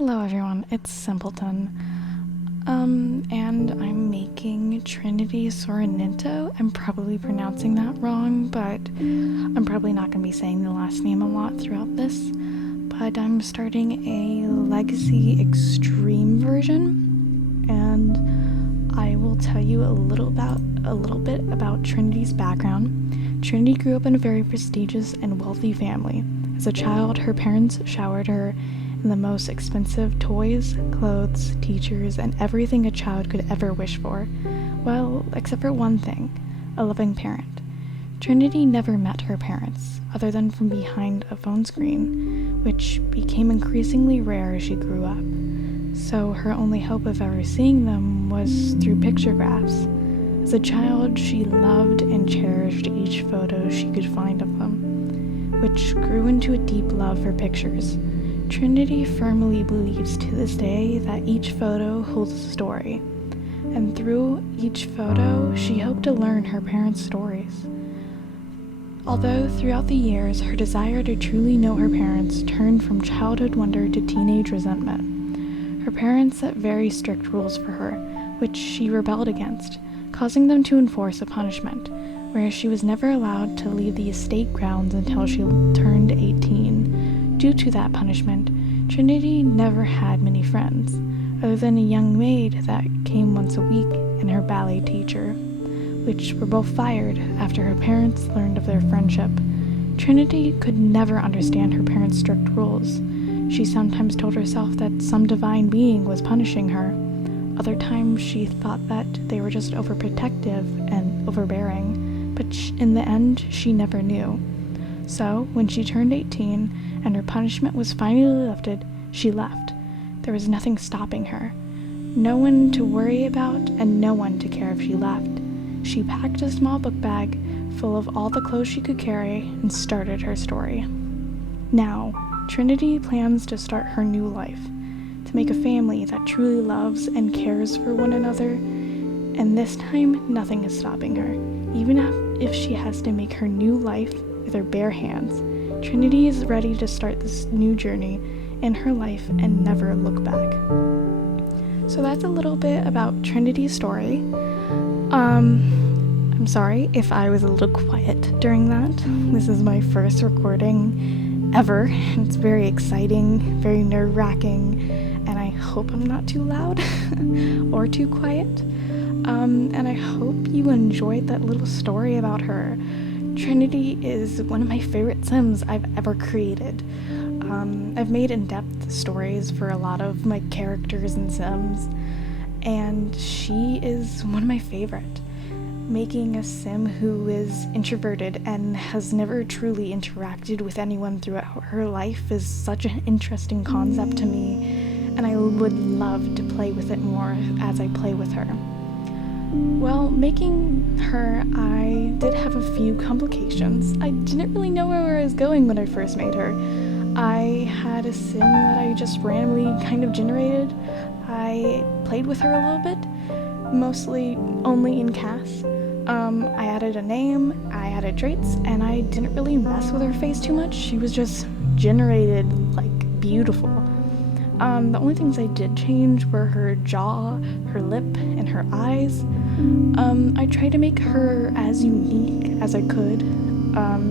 Hello everyone, it's Simpleton. And I'm making Trinity Soriano. I'm probably pronouncing that wrong, but I'm probably not going to be saying the last name a lot throughout this. But I'm starting a Legacy Extreme version, and I will tell you a little bit about Trinity's background. Trinity grew up in a very prestigious and wealthy family. As a child, her parents showered her in the most expensive toys, clothes, teachers, and everything a child could ever wish for. Well, except for one thing, a loving parent. Trinity never met her parents, other than from behind a phone screen, which became increasingly rare as she grew up. So her only hope of ever seeing them was through pictographs. As a child, she loved and cherished each photo she could find of them, which grew into a deep love for pictures. Trinity firmly believes to this day that each photo holds a story, and through each photo, she hoped to learn her parents' stories. Although throughout the years, her desire to truly know her parents turned from childhood wonder to teenage resentment. Her parents set very strict rules for her, which she rebelled against, causing them to enforce a punishment, where she was never allowed to leave the estate grounds until she turned 18. Due to that punishment, Trinity never had many friends, other than a young maid that came once a week and her ballet teacher, which were both fired after her parents learned of their friendship. Trinity could never understand her parents' strict rules. She sometimes told herself that some divine being was punishing her. Other times she thought that they were just overprotective and overbearing, but in the end, she never knew. So, when she turned 18 and her punishment was finally lifted, she left. There was nothing stopping her. No one to worry about and no one to care if she left. She packed a small book bag full of all the clothes she could carry and started her story. Now, Trinity plans to start her new life, to make a family that truly loves and cares for one another, and this time nothing is stopping her. Even if she has to make her new life with her bare hands, Trinity is ready to start this new journey in her life and never look back. So that's a little bit about Trinity's story. I'm sorry if I was a little quiet during that. This is my first recording ever. It's very exciting, very nerve-wracking, and I hope I'm not too loud or too quiet. And I hope you enjoyed that little story about her. Trinity is one of my favorite Sims I've ever created. I've made in-depth stories for a lot of my characters in Sims, and she is one of my favorite. Making a Sim who is introverted and has never truly interacted with anyone throughout her life is such an interesting concept to me, and I would love to play with it more as I play with her. Well, making her, I did have a few complications. I didn't really know where I was going when I first made her. I had a Sim that I just randomly kind of generated. I played with her a little bit, mostly only in CAS. I added a name, I added traits, and I didn't really mess with her face too much. She was just generated, like, beautiful. The only things I did change were her jaw, her lip, and her eyes. I tried to make her as unique as I could.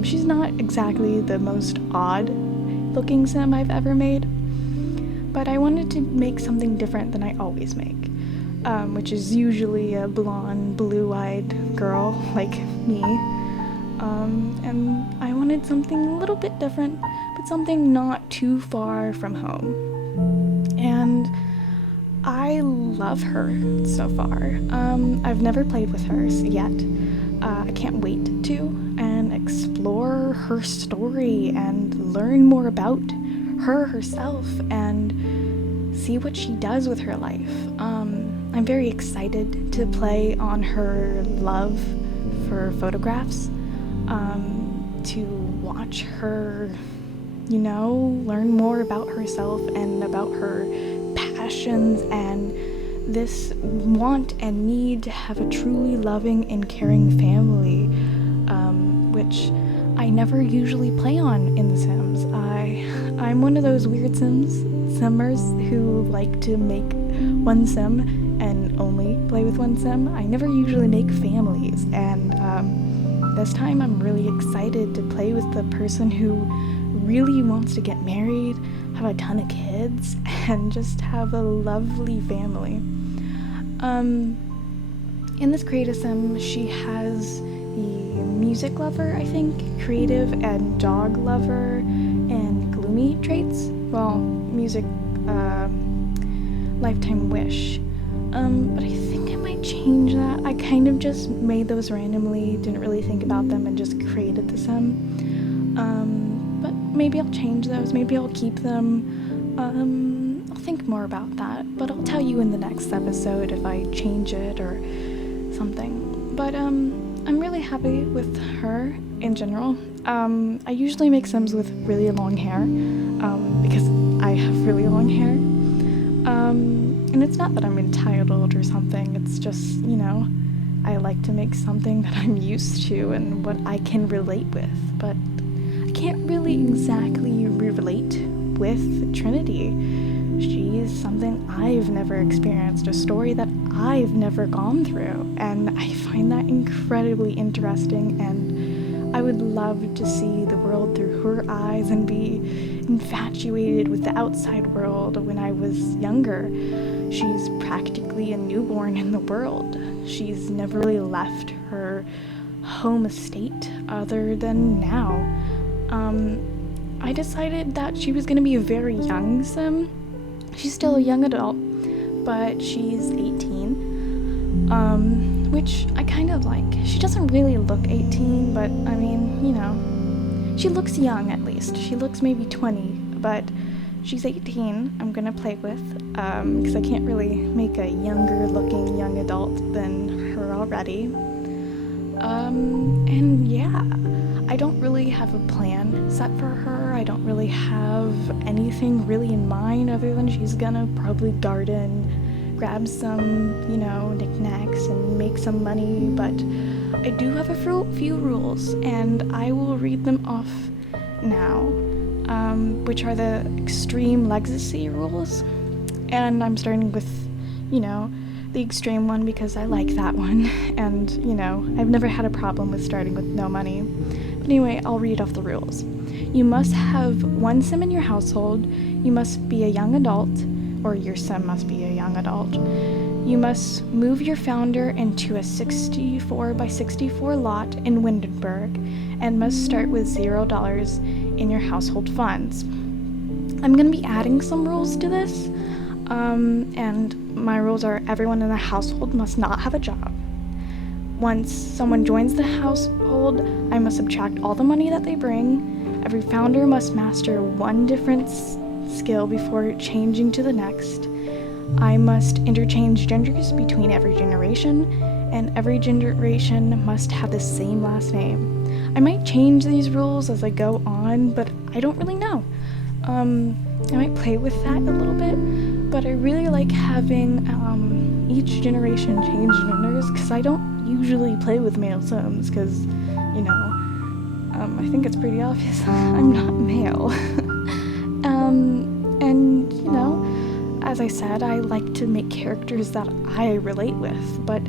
She's not exactly the most odd-looking Sim I've ever made, but I wanted to make something different than I always make, which is usually a blonde, blue-eyed girl like me. And I wanted something a little bit different, but something not too far from home. And I love her so far. I've never played with her yet. I can't wait to and explore her story and learn more about her herself and see what she does with her life. I'm very excited to play on her love for photographs, to watch her, learn more about herself and about her passions and this want and need to have a truly loving and caring family, which I never usually play on in The Sims. I'm one of those weird Sims simmers who like to make one sim and only play with one sim. I never usually make families, and this time I'm really excited to play with the person who really wants to get married, have a ton of kids, and just have a lovely family. In this create a sim, she has the music lover, I think, creative and dog lover, and gloomy traits. Well, music, lifetime wish. But I think I might change that. I kind of just made those randomly, didn't really think about them, and just created the sim. But maybe I'll change those, maybe I'll keep them. I'll think more about that, but I'll tell you in the next episode if I change it or something. But I'm really happy with her in general. I usually make sims with really long hair, because I have really long hair. And it's not that I'm entitled or something, it's just, I like to make something that I'm used to and what I can relate with, but I can't really exactly relate with Trinity. She is something I've never experienced, a story that I've never gone through, and I find that incredibly interesting, and I would love to see the world through her eyes and be infatuated with the outside world when I was younger. She's practically a newborn in the world. She's never really left her home estate other than now. I decided that she was going to be a very young sim. She's still a young adult, but she's 18, which I kind of like. She doesn't really look 18, but I mean, she looks young at least. She looks maybe 20, but she's 18, I'm gonna play with, because I can't really make a younger looking young adult than her already. And yeah, I don't really have a plan set for her. I don't really have anything really in mind other than she's gonna probably garden, grab some, knickknacks and make some money, but I do have a few rules, and I will read them off now, which are the extreme legacy rules, and I'm starting with, the extreme one because I like that one, and, I've never had a problem with starting with no money. But anyway, I'll read off the rules. You must have one sim in your household, you must be a young adult, or your sim must be a young adult. You must move your founder into a 64 by 64 lot in Windenburg, and must start with $0 in your household funds. I'm going to be adding some rules to this, and my rules are: everyone in the household must not have a job. Once someone joins the household, I must subtract all the money that they bring. Every founder must master one different skill before changing to the next. I must interchange genders between every generation, and every generation must have the same last name. I might change these rules as I go on, but I don't really know. I might play with that a little bit, but I really like having each generation change genders, because I don't usually play with male sims, because, I think it's pretty obvious I'm not male. And, as I said, I like to make characters that I relate with, but,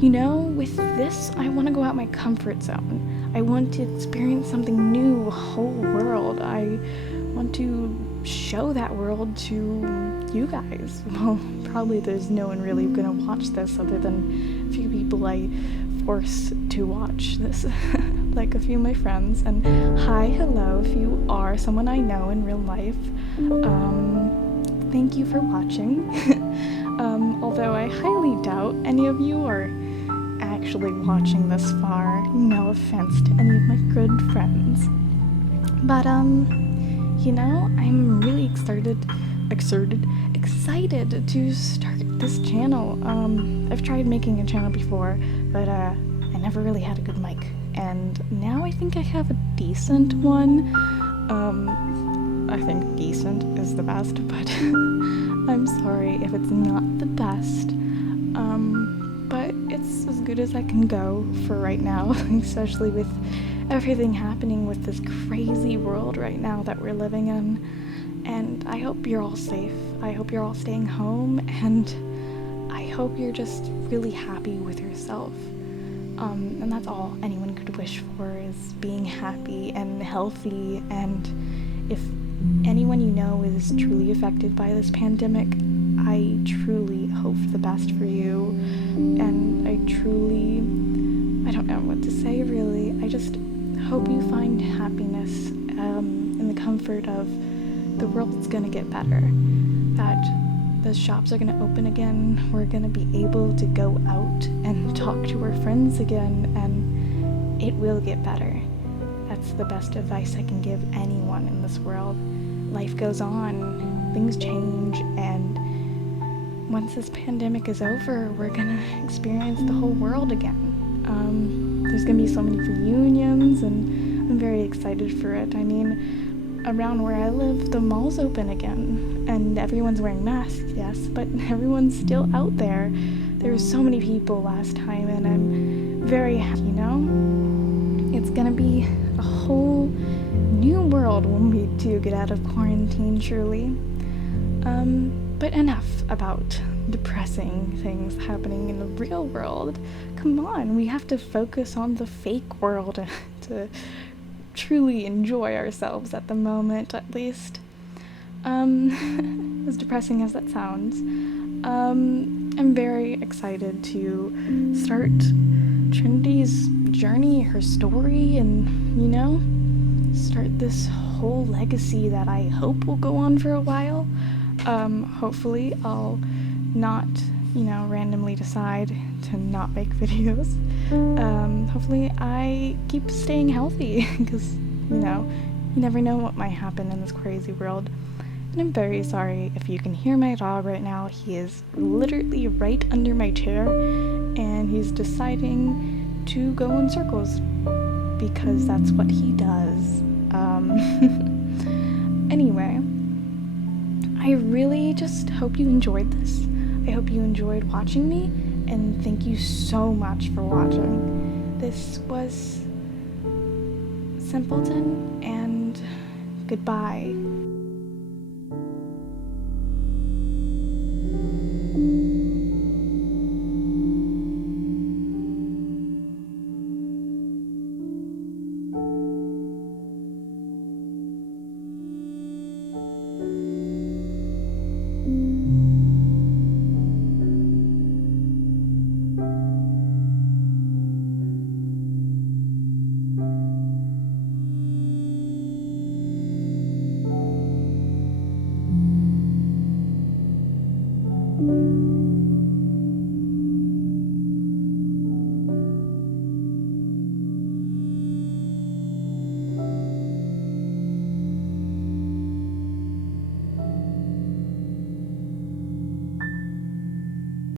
with this, I want to go out my comfort zone. I want to experience something new, a whole world. I want to show that world to you guys. Well, probably there's no one really gonna watch this other than a few people I force to watch this, like a few of my friends. And hi, hello, if you are someone I know in real life, thank you for watching. Although I highly doubt any of you are actually watching this far. No offense to any of my good friends. But, I'm really excited to start this channel. I've tried making a channel before, but I never really had a good mic, and now I think I have a decent one. I think decent is the best, but I'm sorry if it's not the best. But it's as good as I can go for right now, especially with everything happening with this crazy world right now that we're living in. And I hope you're all safe. I hope you're all staying home, and I hope you're just really happy with yourself. And that's all anyone could wish for, is being happy and healthy. And if anyone you know is truly affected by this pandemic, I truly hope the best for you. And I don't know what to say, really. I just hope you find happiness in the comfort of the world's gonna get better, that the shops are gonna open again, we're gonna be able to go out and talk to our friends again, and it will get better. That's the best advice I can give anyone in this world. Life goes on, things change, and once this pandemic is over, we're gonna experience the whole world again. There's gonna be so many reunions, and I'm very excited for it. I mean, around where I live, the mall's open again, and everyone's wearing masks, yes, but everyone's still out there. There were so many people last time, and I'm very happy, It's gonna be a whole new world when we do get out of quarantine, surely. But enough about depressing things happening in the real world. Come on, we have to focus on the fake world to truly enjoy ourselves at the moment, at least. As depressing as that sounds, I'm very excited to start Trinity's journey, her story, and, start this whole legacy that I hope will go on for a while. Hopefully I'll not, randomly decide to not make videos. Hopefully I keep staying healthy, because, you never know what might happen in this crazy world. And I'm very sorry if you can hear my dog right now. He is literally right under my chair, and he's deciding to go in circles, because that's what he does. Anyway, I really just hope you enjoyed this. I hope you enjoyed watching me, and thank you so much for watching. This was Simpleton, and goodbye.